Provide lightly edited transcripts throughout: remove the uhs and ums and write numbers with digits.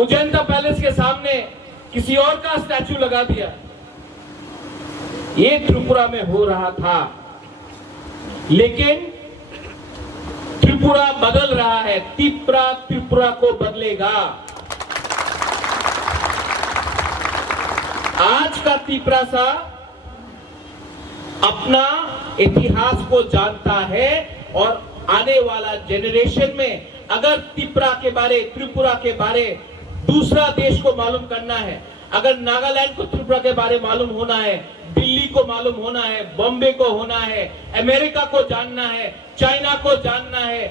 उजैनता palace के सामने किसी और का स्टैचू लगा दिया। ये त्रिपुरा में हो रहा था, लेकिन त्रिपुरा बदल रहा है। त्रिपुरा को बदलेगा। आज का त्रिपुरा सा अपना इतिहास को जानता है और आने वाला जेनरेशन में अगर त्रिपुरा के बारे दूसरा देश को मालूम करना है, अगर नागालैंड को त्रिपुरा के बारे मालूम होना है, दिल्ली को मालूम होना है, बॉम्बे को होना है, अमेरिका को जानना है, चाइना को जानना है,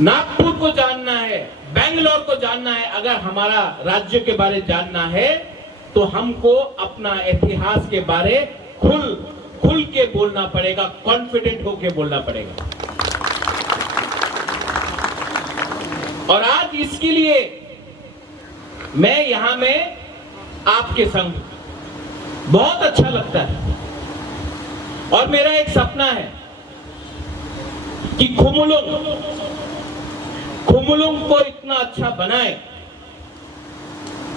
नागपुर को जानना है, बेंगलोर को जानना है, अगर हमारा राज्य के बारे जानना है तो हमको अपना इतिहास के बारे खुल के बोलना पड़ेगा, कॉन्फिडेंट होके बोलना पड़ेगा। और आज इसके लिए मैं यहां में आपके संग बहुत अच्छा लगता है और मेरा एक सपना है कि खुमुलुंग को इतना अच्छा बनाए,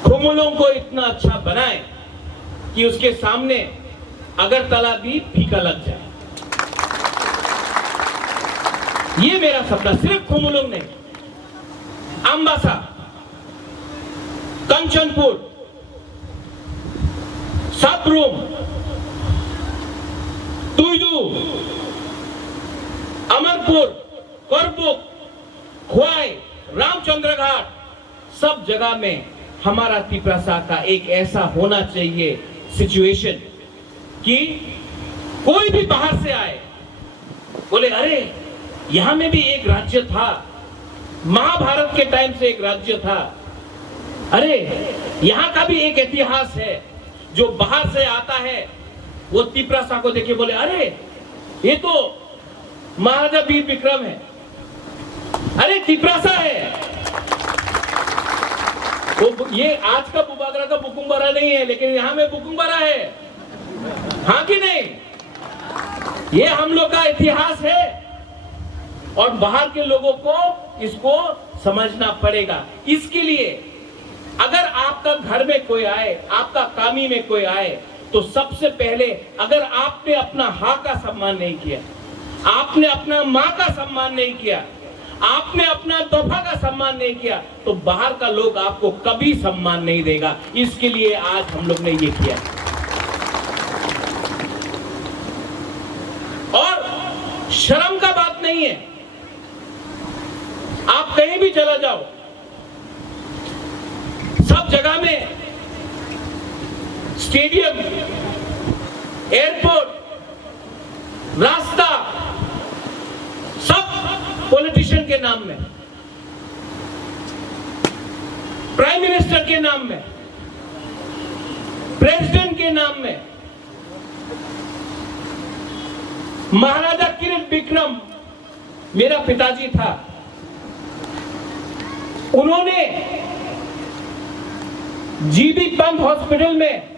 खुमुलुंग को इतना अच्छा बनाए कि उसके सामने अगरतला भी फीका लग जाए। ये मेरा सपना, सिर्फ खुमुलुंग नहीं, अंबासा, कंचनपुर, सतरूम, तुइदू, अमरपुर, करबुक, खुआई, रामचंद्र घाट, सब जगह में हमारा त्रिपुरा का एक ऐसा होना चाहिए सिचुएशन कि कोई भी बाहर से आए बोले अरे यहां में भी एक राज्य था, महाभारत के टाइम से एक राज्य था, अरे यहां का भी एक इतिहास है। जो बाहर से आता है वो त्रिपुरा को देखे बोले अरे ये तो महाराजा वीर विक्रम है, अरे त्रिपुरा है। वो ये आज का बुबागरा का बुकुम्बरा नहीं है, लेकिन यहां में बुकुम्बरा है, हाँ कि नहीं? ये हम लोग का इतिहास है और बाहर के लोगों को इसको समझना पड़ेगा। इसके लिए अगर आपका घर में कोई आए, आपका कामी में कोई आए, तो सबसे पहले अगर आपने अपना हाँ का सम्मान नहीं किया, आपने अपना माँ का सम्मान नहीं किया, आपने अपना तोहफा का सम्मान नहीं किया, तो बाहर का लोग आपको कभी सम्मान नहीं देगा। इसके लिए आज हम लोग ने ये किया। और शर्म का बात नहीं है, आप कहीं भी चला जाओ, सब जगह में स्टेडियम, एयरपोर्ट, रास्ता, सब पॉलिटिशियन के नाम में, प्राइम मिनिस्टर के नाम में, प्रेसिडेंट के नाम में। महाराजा किरीट विक्रम मेरा पिताजी था, उन्होंने जीबी पंत हॉस्पिटल में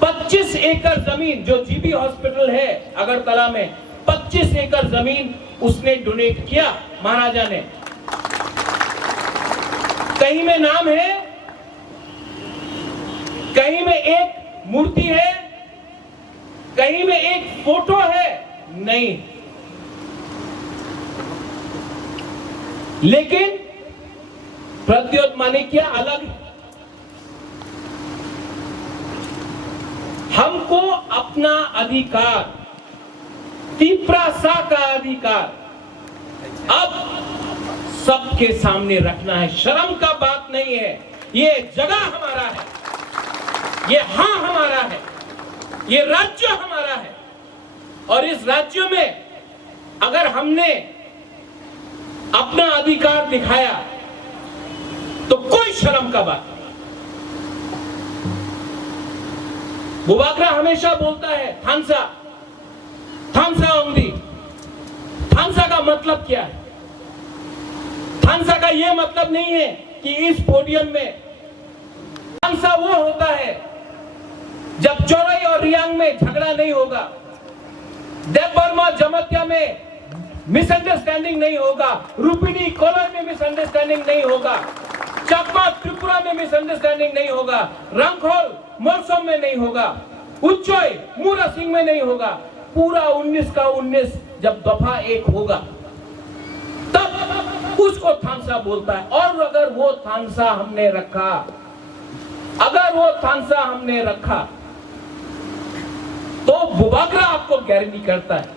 25 एकड़ जमीन, जो जीबी हॉस्पिटल है अगरतला में, 25 एकड़ जमीन उसने डोनेट किया महाराजा ने। कहीं में नाम है, कहीं में एक मूर्ति है, कहीं में एक फोटो है, नहीं। लेकिन प्रद्योत माणिक्य अलग है। हमको अपना अधिकार, त्रिपुरा का अधिकार अब सबके सामने रखना है। शर्म का बात नहीं है, ये जगह हमारा है, ये हाँ हमारा है, ये राज्य हमारा है। और इस राज्य में अगर हमने अपना अधिकार दिखाया तो कोई शर्म का बात नहीं। बुबागरा हमेशा बोलता है थांसा, थांसा ओंगदी। थांसा का मतलब क्या है? थांसा का यह मतलब नहीं है कि इस पोडियम में, थांसा वो होता है जब चौराई और रियांग में झगड़ा नहीं होगा, देवबर्मा जमत्या में मिसअंडरस्टैंडिंग नहीं होगा, रुपिनी कॉलोनी में मिसअंडरस्टैंडिंग नहीं होगा, चकमा त्रिपुरा में मिसअंडरस्टैंडिंग नहीं होगा, रंगखोल मोरसोम में नहीं होगा, उच्चोई मूरा सिंह में नहीं होगा। पूरा 19 का 19 जब दफा 1 होगा तब उसको थांसा बोलता है। और अगर वो थांसा हमने रखा, तो बुबागरा आपको गारंटी करता है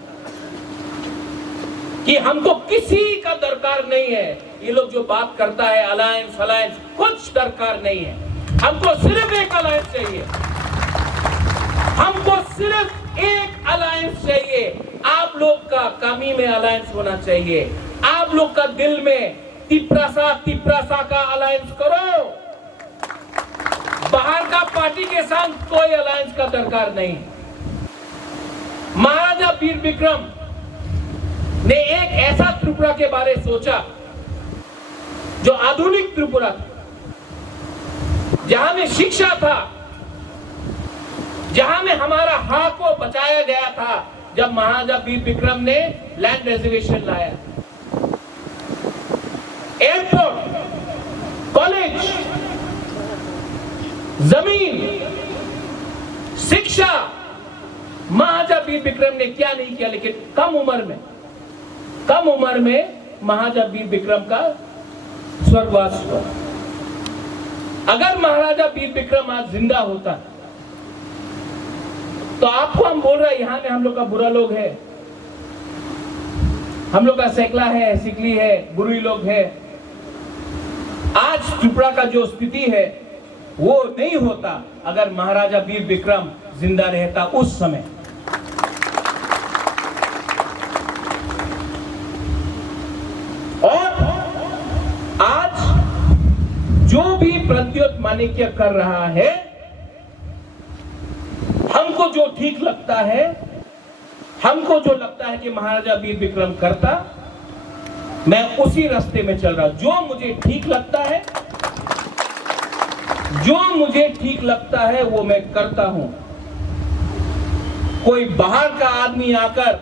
कि हमको किसी का दरकार नहीं है। ये लोग जो बात करता है अलायंस अलायंस, कुछ दरकार नहीं है। हमको सिर्फ एक अलायंस चाहिए, हमको सिर्फ एक अलायंस चाहिए। आप लोग का कामी में अलायंस होना चाहिए, आप लोग का दिल में तिप्रासा का अलायंस करो। बाहर का पार्टी के साथ कोई अलायंस का दरकार नहीं। महाराजा वीर विक्रम ने एक ऐसा त्रिपुरा के बारे सोचा जो आधुनिक त्रिपुरा था, जहां में शिक्षा था, जहां में हमारा हक को बचाया गया था। जब महाराजा वीर विक्रम ने लैंड रिजर्वेशन लाया, एयरपोर्ट, कॉलेज, जमीन, शिक्षा, महाराजा वीर विक्रम ने क्या नहीं किया। लेकिन कम उम्र में महाराजा वीर विक्रम का स्वर्गवास हुआ। अगर महाराजा वीर विक्रम आज जिंदा होता तो आपको हम बोल रहे हैं यहां में हम लोग का बुरा लोग है, हम लोग का सैकला है, सिकली है, बुरी लोग है। आज त्रिपुरा का जो स्थिति है वो नहीं होता अगर महाराजा वीर विक्रम जिंदा रहता उस समय। और आज जो भी प्रद्योत माणिक्य कर रहा है, हमको जो ठीक लगता है, हमको जो लगता है कि महाराजा वीर विक्रम करता, मैं उसी रास्ते में चल रहा। जो मुझे ठीक लगता है वो मैं करता हूं। कोई बाहर का आदमी आकर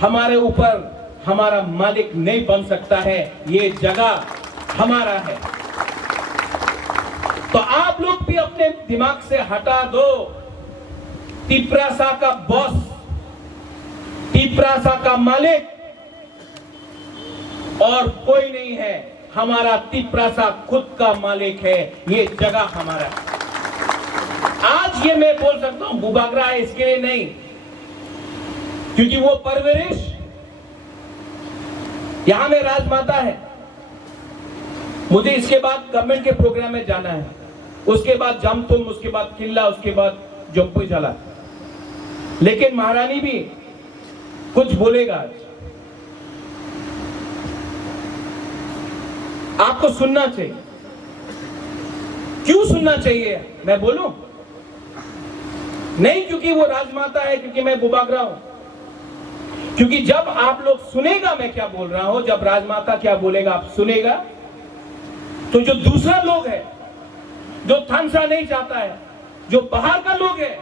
हमारे ऊपर हमारा मालिक नहीं बन सकता है। ये जगह हमारा है। तो आप लोग भी अपने दिमाग से हटा दो, तिप्रासा का बॉस, तिप्रासा का मालिक और कोई नहीं है। हमारा तिप्रासा खुद का मालिक है। ये जगह हमारा है। आज ये मैं बोल सकता हूं बुबागरा है इसके लिए नहीं, क्योंकि वो परवरिश यहां में राजमाता है। मुझे इसके बाद गवर्नमेंट के प्रोग्राम में जाना है, उसके बाद जमतुम, उसके बाद किला, उसके बाद जोमपुर चला। लेकिन महारानी भी कुछ बोलेगा आज, आपको सुनना चाहिए। क्यों सुनना चाहिए मैं बोलूं? नहीं क्योंकि वो राजमाता है, क्योंकि मैं बुबागरा हूं। क्योंकि जब आप लोग सुनेगा मैं क्या बोल रहा हूं, जब राजमाता क्या बोलेगा आप सुनेगा, तो जो दूसरा लोग है, जो थानसा नहीं चाहता है, जो बाहर का लोग है,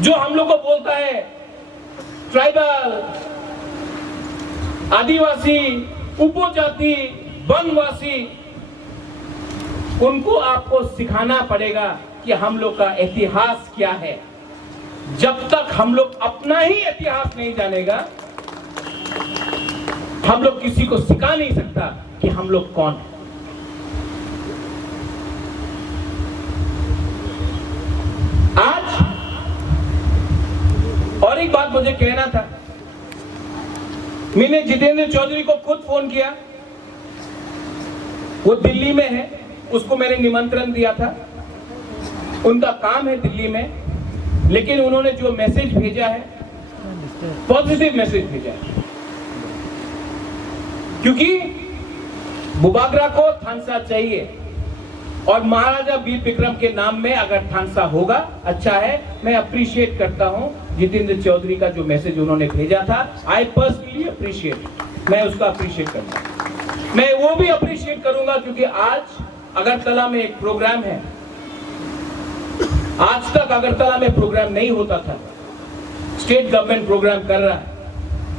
जो हम लोग को बोलता है ट्राइबल, आदिवासी, उपजाति, वनवासी, उनको आपको सिखाना पड़ेगा कि हम लोग का इतिहास क्या है। जब तक हम लोग अपना ही इतिहास नहीं जानेगा, हम लोग किसी को सिखा नहीं सकता कि हम लोग कौन है। आज और एक बात मुझे कहना था, मैंने जितेंद्र चौधरी को खुद फोन किया, वो दिल्ली में है, उसको मैंने निमंत्रण दिया था। उनका काम है दिल्ली में, लेकिन उन्होंने जो मैसेज भेजा है पॉजिटिव मैसेज भेजा है, क्योंकि बुबागरा को थानसा चाहिए और महाराजा वीर विक्रम के नाम में अगर थानसा होगा अच्छा है। मैं अप्रिशिएट करता हूं जितेंद्र चौधरी का जो मैसेज उन्होंने भेजा था। आई पर्सनली अप्रिशिएट, मैं उसका अप्रिशिएट करता हूं। मैं वो भी अप्रिशिएट करूंगा क्योंकि आज अगरतला में एक प्रोग्राम है। आज तक अगरतला में प्रोग्राम नहीं होता था, स्टेट गवर्नमेंट प्रोग्राम कर रहा है,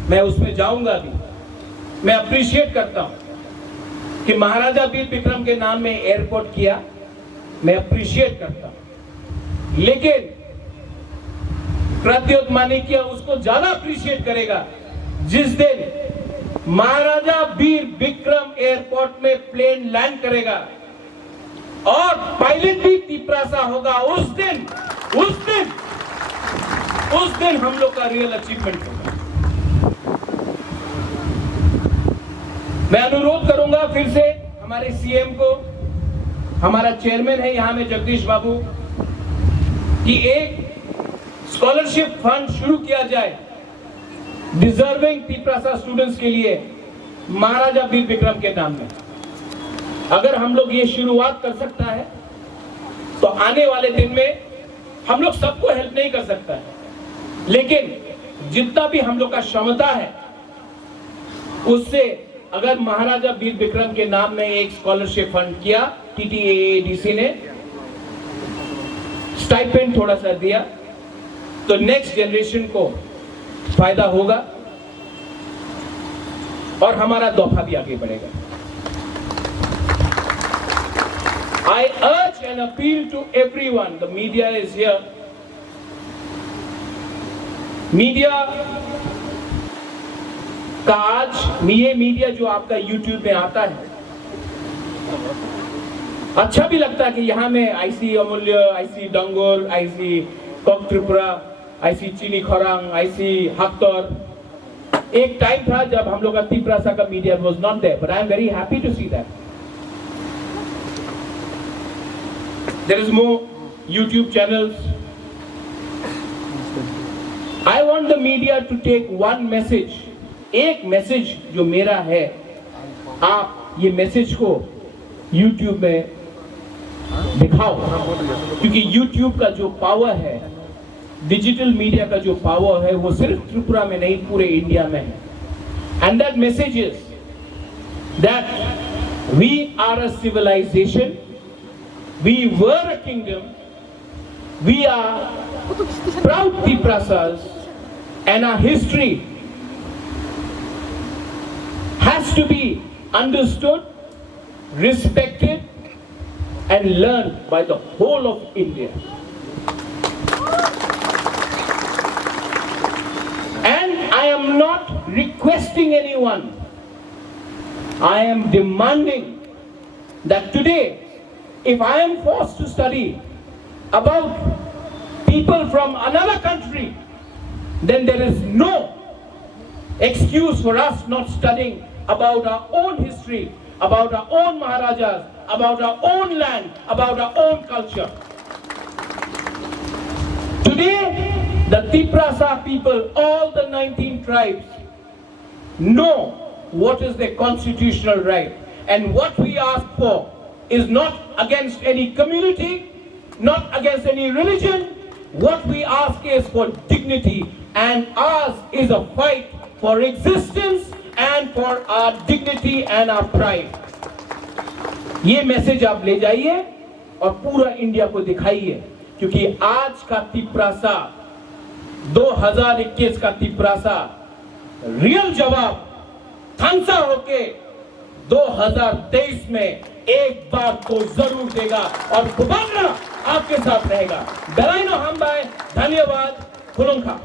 मैं उसमें जाऊंगा भी। मैं अप्रिशिएट करता हूं कि महाराजा वीर विक्रम के नाम में एयरपोर्ट किया, मैं अप्रिशिएट करता हूं, लेकिन प्रत्युत माणिक्य उसको ज्यादा अप्रिशिएट करेगा जिस दिन महाराजा वीर विक्रम एयरपोर्ट में प्लेन लैंड करेगा और पायलट भी तिपरासा होगा। उस दिन हम लोग का रियल अचीवमेंट होगा। मैं अनुरोध करूंगा फिर से हमारे सीएम को, हमारा चेयरमैन है यहां में जगदीश बाबू, कि एक स्कॉलरशिप फंड शुरू किया जाए डिजर्विंग तिपरासा स्टूडेंट्स के लिए महाराजा वीर विक्रम के नाम में। अगर हम लोग ये शुरुआत कर सकता है तो आने वाले दिन में हम लोग सबको हेल्प नहीं कर सकता है, लेकिन जितना भी हम लोग का क्षमता है उससे अगर महाराजा वीर विक्रम के नाम में एक स्कॉलरशिप फंड किया, TTAADC ने स्टाइपेंड थोड़ा सा दिया, तो नेक्स्ट जनरेशन को फायदा होगा और हमारा दौफा भी आगे बढ़ेगा। I urge and appeal to everyone. The media is here. Media का आज ये मीडिया जो आपका YouTube में आता है, अच्छा भी लगता है कि यहाँ में आईसी अमूल्य, आईसी डंगोर, आईसी कॉक त्रिपुरा, आईसी चीनी खोरांग, आईसी हक्तौर। एक टाइम था जब हम लोग का तिपरासा का media was not there, but I am very happy to see that there is more YouTube channels. I want the media to take one message, एक मैसेज जो मेरा है, आप ये मैसेज को YouTube में दिखाओ, क्योंकि YouTube का जो पावर है, डिजिटल मीडिया का जो पावर है, वो सिर्फ त्रिपुरा में नहीं पूरे इंडिया में है। And that message is that we are a civilization. We were a kingdom. We are proud Tiprasas, and our history has to be understood, respected, and learned by the whole of India. And I am not requesting anyone. I am demanding that today, if I am forced to study about people from another country, then there is no excuse for us not studying about our own history, about our own Maharajas, about our own land, about our own culture. Today, the Tiprasa people, all the 19 tribes, know what is their constitutional right, and what we ask for is not against any community, not against any religion. What we ask is for dignity, and ours is a fight for existence and for our dignity and our pride. ये message आप ले जाइए और पूरा India को दिखाइए, क्योंकि आज का तिपरासा, 2021 का तिपरासा रियल जवाब थांसा होके 2023 में एक बार तो जरूर देगा और दोबारा आपके साथ रहेगा। दलाइनो हम बाय, धन्यवाद, खुलुंखा।